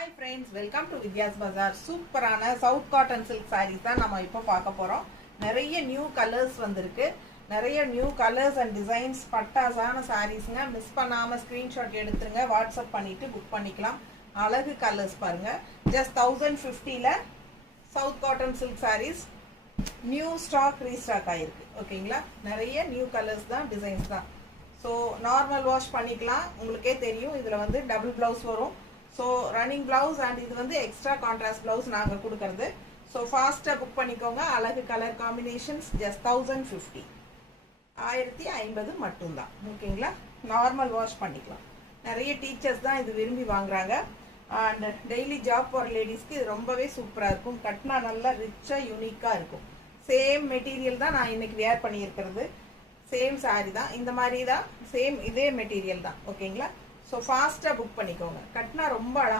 Hi friends, welcome to Vidya's Bazaar. சூப்பரான south cotton silk saris தான் நம்ம இப்போ பார்க்க போகிறோம். நிறைய நியூ கலர்ஸ் வந்திருக்கு. நிறைய நியூ கலர்ஸ் அண்ட் டிசைன்ஸ் பட்டாசான சாரீஸுங்க. மிஸ் பண்ணாமல் ஸ்க்ரீன்ஷாட் எடுத்துருங்க, வாட்ஸ்அப் பண்ணிவிட்டு புக் பண்ணிக்கலாம். அழகு கலர்ஸ் பாருங்கள். ஜஸ்ட் 1050ல் south cotton silk saris new stock restock ஆகிருக்கு. ஓகேங்களா, நிறைய நியூ கலர்ஸ் தான், டிசைன்ஸ் தான். ஸோ நார்மல் வாஷ் பண்ணிக்கலாம். உங்களுக்கே தெரியும் இதில் வந்து டபுள் ப்ளவுஸ் வரும். ஸோ ரன்னிங் ப்ளவுஸ் அண்ட் இது வந்து எக்ஸ்ட்ரா கான்ட்ராஸ்ட் ப்ளவுஸ் நாங்கள் கொடுக்கறது. ஸோ ஃபாஸ்ட்டாக புக் பண்ணிக்கோங்க. அழகு கலர் காம்பினேஷன்ஸ். ஜஸ்ட் 1050, 1050 மட்டும்தான். ஓகேங்களா, நார்மல் வாஷ் பண்ணிக்கலாம். நிறைய டீச்சர்ஸ் தான் இது விரும்பி வாங்குறாங்க. அண்ட் டெய்லி ஜாப் போகிற லேடிஸ்க்கு இது ரொம்பவே சூப்பராக இருக்கும். கட்டினா நல்லா ரிச்சாக யூனிக்காக இருக்கும். சேம் மெட்டீரியல் தான் நான் இன்னைக்கு வேர் பண்ணியிருக்கிறது. சேம் சாரி தான், இந்த மாதிரி தான், சேம் இதே மெட்டீரியல் தான். ஓகேங்களா, ஸோ ஃபாஸ்ட்டாக புக் பண்ணிக்கோங்க. கட்டினா ரொம்ப அழகாக